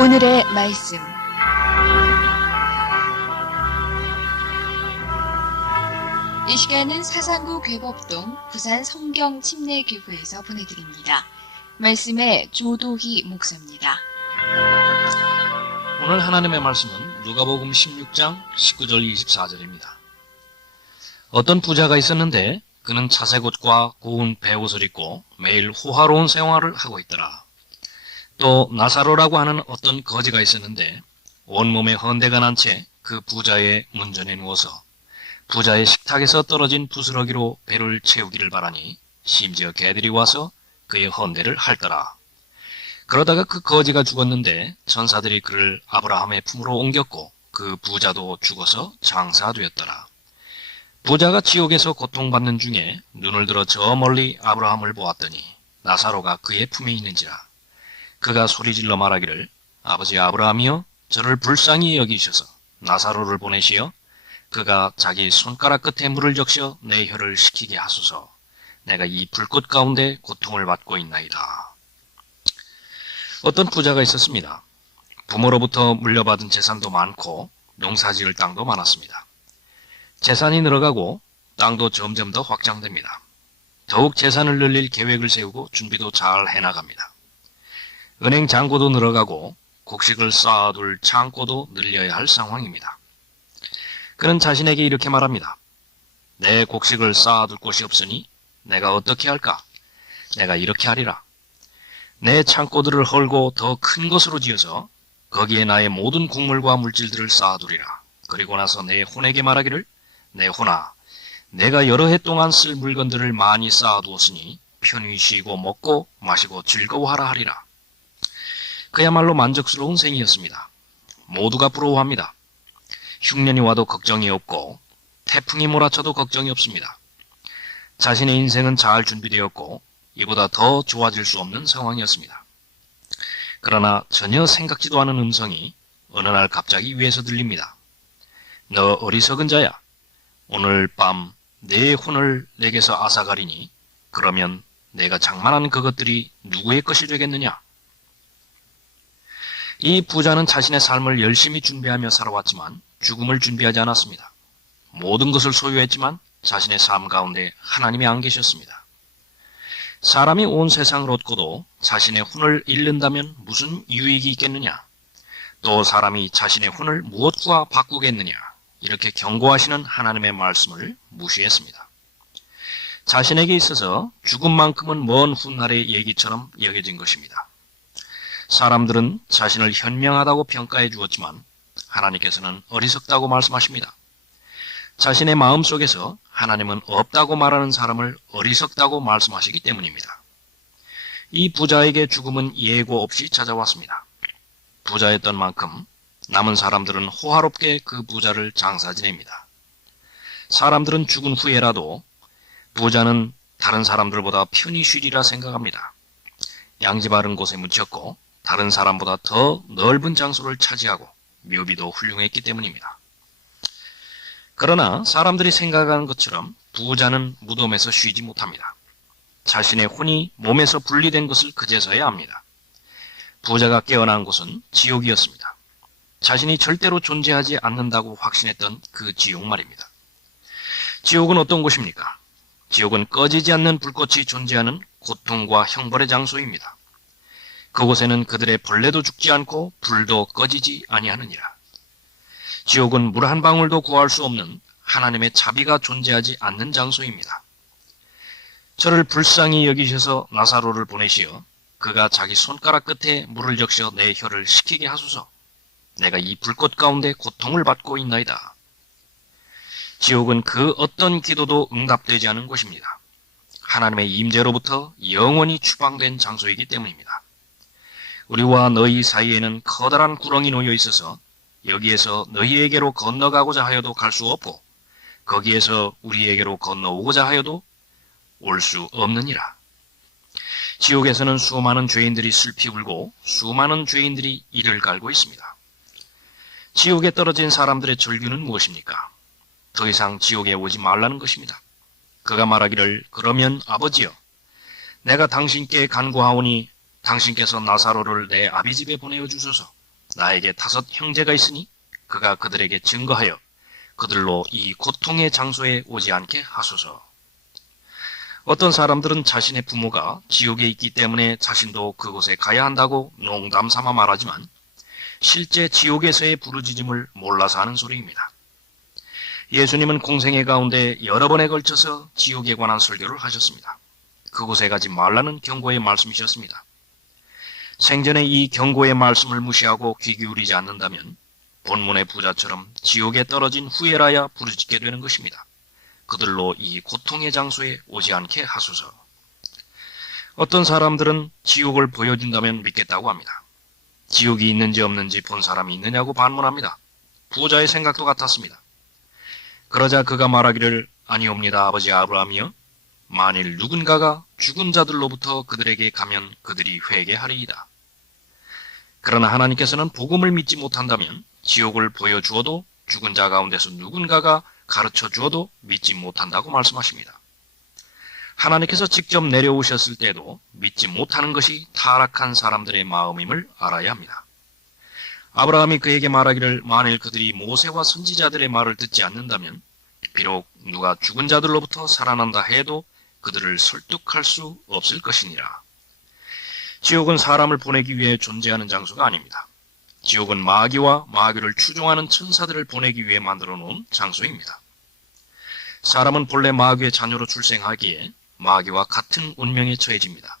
오늘의 말씀. 이 시간은 사상구 괴법동 부산 성경 침례교회에서 보내드립니다. 말씀의 조도희 목사입니다. 오늘 하나님의 말씀은 누가복음 16장 19절 24절입니다. 어떤 부자가 있었는데 그는 차색 옷과 고운 베옷을 입고 매일 호화로운 생활을 하고 있더라. 또 나사로라고 하는 어떤 거지가 있었는데 온몸에 헌대가 난 채 그 부자의 문전에 누워서 부자의 식탁에서 떨어진 부스러기로 배를 채우기를 바라니 심지어 개들이 와서 그의 헌대를 핥더라. 그러다가 그 거지가 죽었는데 천사들이 그를 아브라함의 품으로 옮겼고 그 부자도 죽어서 장사되었더라. 부자가 지옥에서 고통받는 중에 눈을 들어 저 멀리 아브라함을 보았더니 나사로가 그의 품에 있는지라. 그가 소리질러 말하기를 아버지 아브라함이여 저를 불쌍히 여기셔서 나사로를 보내시어 그가 자기 손가락 끝에 물을 적셔 내 혀를 식히게 하소서. 내가 이 불꽃 가운데 고통을 받고 있나이다. 어떤 부자가 있었습니다. 부모로부터 물려받은 재산도 많고 농사지을 땅도 많았습니다. 재산이 늘어가고 땅도 점점 더 확장됩니다. 더욱 재산을 늘릴 계획을 세우고 준비도 잘 해나갑니다. 은행 잔고도 늘어가고 곡식을 쌓아둘 창고도 늘려야 할 상황입니다. 그는 자신에게 이렇게 말합니다. 내 곡식을 쌓아둘 곳이 없으니 내가 어떻게 할까? 내가 이렇게 하리라. 내 창고들을 헐고 더 큰 것으로 지어서 거기에 나의 모든 곡물과 물질들을 쌓아두리라. 그리고 나서 내 혼에게 말하기를 내 혼아, 내가 여러 해 동안 쓸 물건들을 많이 쌓아두었으니 편히 쉬고 먹고 마시고 즐거워하라 하리라. 그야말로 만족스러운 생이었습니다. 모두가 부러워합니다. 흉년이 와도 걱정이 없고 태풍이 몰아쳐도 걱정이 없습니다. 자신의 인생은 잘 준비되었고 이보다 더 좋아질 수 없는 상황이었습니다. 그러나 전혀 생각지도 않은 음성이 어느 날 갑자기 위에서 들립니다. 너 어리석은 자야. 오늘 밤 내 혼을 내게서 앗아가리니 그러면 내가 장만한 그것들이 누구의 것이 되겠느냐? 이 부자는 자신의 삶을 열심히 준비하며 살아왔지만 죽음을 준비하지 않았습니다. 모든 것을 소유했지만 자신의 삶 가운데 하나님이 안 계셨습니다. 사람이 온 세상을 얻고도 자신의 혼을 잃는다면 무슨 유익이 있겠느냐? 또 사람이 자신의 혼을 무엇과 바꾸겠느냐? 이렇게 경고하시는 하나님의 말씀을 무시했습니다. 자신에게 있어서 죽음만큼은 먼 훗날의 얘기처럼 여겨진 것입니다. 사람들은 자신을 현명하다고 평가해 주었지만 하나님께서는 어리석다고 말씀하십니다. 자신의 마음속에서 하나님은 없다고 말하는 사람을 어리석다고 말씀하시기 때문입니다. 이 부자에게 죽음은 예고 없이 찾아왔습니다. 부자였던 만큼 남은 사람들은 호화롭게 그 부자를 장사 지냅니다. 사람들은 죽은 후에라도 부자는 다른 사람들보다 편히 쉬리라 생각합니다. 양지 바른 곳에 묻혔고 다른 사람보다 더 넓은 장소를 차지하고 묘비도 훌륭했기 때문입니다. 그러나 사람들이 생각하는 것처럼 부자는 무덤에서 쉬지 못합니다. 자신의 혼이 몸에서 분리된 것을 그제서야 압니다. 부자가 깨어난 곳은 지옥이었습니다. 자신이 절대로 존재하지 않는다고 확신했던 그 지옥 말입니다. 지옥은 어떤 곳입니까? 지옥은 꺼지지 않는 불꽃이 존재하는 고통과 형벌의 장소입니다. 그곳에는 그들의 벌레도 죽지 않고 불도 꺼지지 아니하느니라. 지옥은 물 한 방울도 구할 수 없는 하나님의 자비가 존재하지 않는 장소입니다. 저를 불쌍히 여기셔서 나사로를 보내시어 그가 자기 손가락 끝에 물을 적셔 내 혀를 식히게 하소서. 내가 이 불꽃 가운데 고통을 받고 있나이다. 지옥은 그 어떤 기도도 응답되지 않은 곳입니다. 하나님의 임재로부터 영원히 추방된 장소이기 때문입니다. 우리와 너희 사이에는 커다란 구렁이 놓여 있어서 여기에서 너희에게로 건너가고자 하여도 갈 수 없고 거기에서 우리에게로 건너오고자 하여도 올 수 없느니라. 지옥에서는 수많은 죄인들이 슬피 울고 수많은 죄인들이 이를 갈고 있습니다. 지옥에 떨어진 사람들의 절규는 무엇입니까? 더 이상 지옥에 오지 말라는 것입니다. 그가 말하기를 그러면 아버지여 내가 당신께 간구하오니 당신께서 나사로를 내 아비 집에 보내어 주소서. 나에게 5 형제가 있으니 그가 그들에게 증거하여 그들로 이 고통의 장소에 오지 않게 하소서. 어떤 사람들은 자신의 부모가 지옥에 있기 때문에 자신도 그곳에 가야 한다고 농담 삼아 말하지만 실제 지옥에서의 부르짖음을 몰라서 하는 소리입니다. 예수님은 공생애 가운데 여러 번에 걸쳐서 지옥에 관한 설교를 하셨습니다. 그곳에 가지 말라는 경고의 말씀이셨습니다. 생전에 이 경고의 말씀을 무시하고 귀 기울이지 않는다면 본문의 부자처럼 지옥에 떨어진 후에라야 부르짖게 되는 것입니다. 그들로 이 고통의 장소에 오지 않게 하소서. 어떤 사람들은 지옥을 보여준다면 믿겠다고 합니다. 지옥이 있는지 없는지 본 사람이 있느냐고 반문합니다. 부자의 생각도 같았습니다. 그러자 그가 말하기를 아니옵니다 아버지 아브라함이여, 만일 누군가가 죽은 자들로부터 그들에게 가면 그들이 회개하리이다. 그러나 하나님께서는 복음을 믿지 못한다면 지옥을 보여주어도 죽은 자 가운데서 누군가가 가르쳐 주어도 믿지 못한다고 말씀하십니다. 하나님께서 직접 내려오셨을 때도 믿지 못하는 것이 타락한 사람들의 마음임을 알아야 합니다. 아브라함이 그에게 말하기를 만일 그들이 모세와 선지자들의 말을 듣지 않는다면 비록 누가 죽은 자들로부터 살아난다 해도 그들을 설득할 수 없을 것이니라. 지옥은 사람을 보내기 위해 존재하는 장소가 아닙니다. 지옥은 마귀와 마귀를 추종하는 천사들을 보내기 위해 만들어 놓은 장소입니다. 사람은 본래 마귀의 자녀로 출생하기에 마귀와 같은 운명에 처해집니다.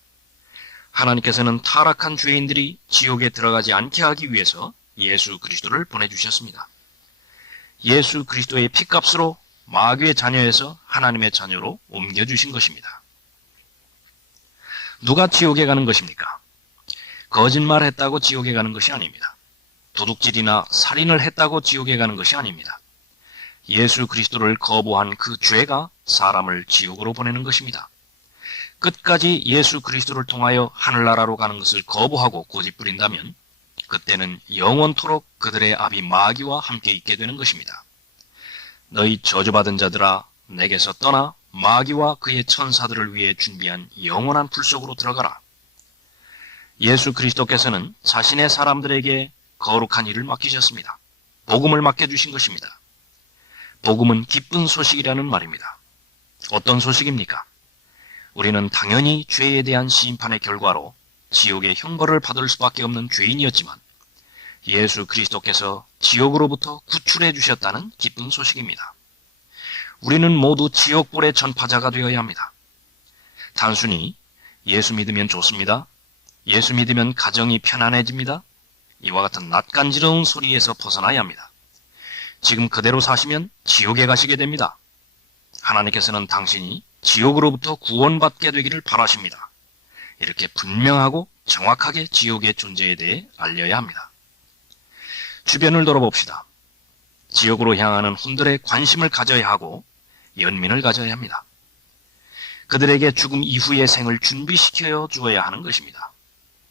하나님께서는 타락한 죄인들이 지옥에 들어가지 않게 하기 위해서 예수 그리스도를 보내주셨습니다. 예수 그리스도의 피값으로 마귀의 자녀에서 하나님의 자녀로 옮겨주신 것입니다. 누가 지옥에 가는 것입니까? 거짓말했다고 지옥에 가는 것이 아닙니다. 도둑질이나 살인을 했다고 지옥에 가는 것이 아닙니다. 예수 그리스도를 거부한 그 죄가 사람을 지옥으로 보내는 것입니다. 끝까지 예수 그리스도를 통하여 하늘나라로 가는 것을 거부하고 고집부린다면 그때는 영원토록 그들의 아비 마귀와 함께 있게 되는 것입니다. 너희 저주받은 자들아, 내게서 떠나 마귀와 그의 천사들을 위해 준비한 영원한 불 속으로 들어가라. 예수 그리스도께서는 자신의 사람들에게 거룩한 일을 맡기셨습니다. 복음을 맡겨주신 것입니다. 복음은 기쁜 소식이라는 말입니다. 어떤 소식입니까? 우리는 당연히 죄에 대한 심판의 결과로 지옥의 형벌을 받을 수밖에 없는 죄인이었지만 예수 그리스도께서 지옥으로부터 구출해 주셨다는 기쁜 소식입니다. 우리는 모두 지옥불의 전파자가 되어야 합니다. 단순히 예수 믿으면 좋습니다. 예수 믿으면 가정이 편안해집니다. 이와 같은 낯간지러운 소리에서 벗어나야 합니다. 지금 그대로 사시면 지옥에 가시게 됩니다. 하나님께서는 당신이 지옥으로부터 구원받게 되기를 바라십니다. 이렇게 분명하고 정확하게 지옥의 존재에 대해 알려야 합니다. 주변을 돌아봅시다. 지옥으로 향하는 혼들에 관심을 가져야 하고 연민을 가져야 합니다. 그들에게 죽음 이후의 생을 준비시켜 주어야 하는 것입니다.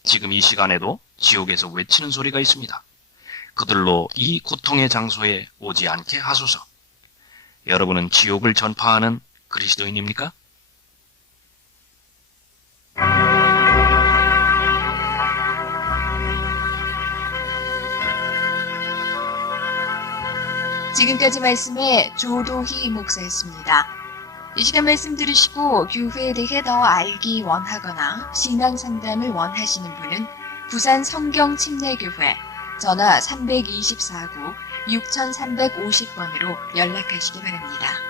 지금 이 시간에도 지옥에서 외치는 소리가 있습니다. 그들로 이 고통의 장소에 오지 않게 하소서. 여러분은 지옥을 전파하는 그리스도인입니까? 지금까지 말씀에 조도희 목사였습니다. 이 시간 말씀 들으시고 교회에 대해 더 알기 원하거나 신앙 상담을 원하시는 분은 부산 성경침례교회 전화 324구 6350번으로 연락하시기 바랍니다.